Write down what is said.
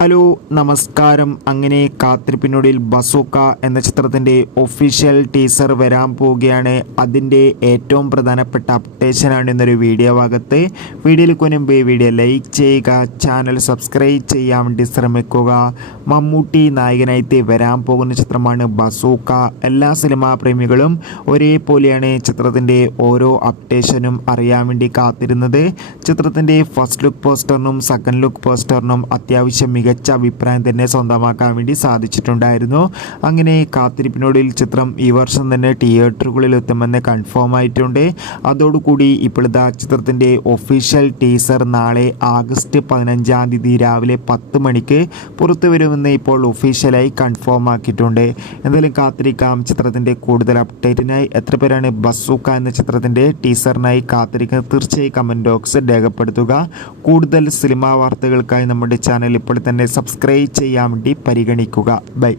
Hello നമസ്കാരം. അങ്ങനെ കാത്തിരിപ്പിനൊടുവിൽ bazooka എന്ന ചിത്രത്തിൻ്റെ ഒഫീഷ്യൽ ടീസർ വരാൻ പോവുകയാണ്. അതിൻ്റെ ഏറ്റവും പ്രധാനപ്പെട്ട അപ്ഡേഷനാണ് ഇന്നൊരു വീഡിയോ ഭാഗത്ത്. വീഡിയോയിൽ മുൻപ് വീഡിയോ ലൈക്ക് ചെയ്യുക, ചാനൽ സബ്സ്ക്രൈബ് ചെയ്യാൻ വേണ്ടി ശ്രമിക്കുക. മമ്മൂട്ടി നായകനായിട്ട് വരാൻ പോകുന്ന ചിത്രമാണ് ബസൂക്ക. എല്ലാ സിനിമാ പ്രേമികളും ഒരേപോലെയാണ് ചിത്രത്തിൻ്റെ ഓരോ അപ്ഡേഷനും അറിയാൻ വേണ്ടി കാത്തിരുന്നത്. ചിത്രത്തിൻ്റെ ഫസ്റ്റ് ലുക്ക് പോസ്റ്ററിനും സെക്കൻഡ് ലുക്ക് പോസ്റ്ററിനും അത്യാവശ്യം മികച്ച അഭിപ്രായം തന്നെ സ്വന്തമാക്കാൻ വേണ്ടി സാധിച്ചിട്ടുണ്ടായിരുന്നു. അങ്ങനെ കാത്തിരിപ്പിനൊടുവിൽ ചിത്രം ഈ വർഷം തന്നെ തിയേറ്ററുകളിൽ എത്തുമെന്ന് കൺഫേം ആയിട്ടുണ്ട്. അതോടുകൂടി ഇപ്പോഴത്തെ ചിത്രത്തിൻ്റെ ഒഫീഷ്യൽ ടീസർ നാളെ ആഗസ്റ്റ് 15 തീയതി രാവിലെ 10 മണിക്ക് പുറത്തു വരുമെന്ന് ഇപ്പോൾ ഒഫീഷ്യലായി കൺഫേം ആക്കിയിട്ടുണ്ട്. എന്തായാലും കാത്തിരിക്കാം ചിത്രത്തിൻ്റെ കൂടുതൽ അപ്ഡേറ്റിനായി. എത്ര പേരാണ് ബസൂക്ക എന്ന ചിത്രത്തിൻ്റെ ടീസറിനായി കാത്തിരിക്കുന്നത്? തീർച്ചയായും കമൻറ്റ് ബോക്സിൽ രേഖപ്പെടുത്തുക. കൂടുതൽ സിനിമാ വാർത്തകൾക്കായി നമ്മുടെ ചാനൽ ഇപ്പോൾ തന്നെ സബ്സ്ക്രൈബ് ചെയ്യാൻ വേണ്ടി പരിഗണിക്കുക. ബൈ.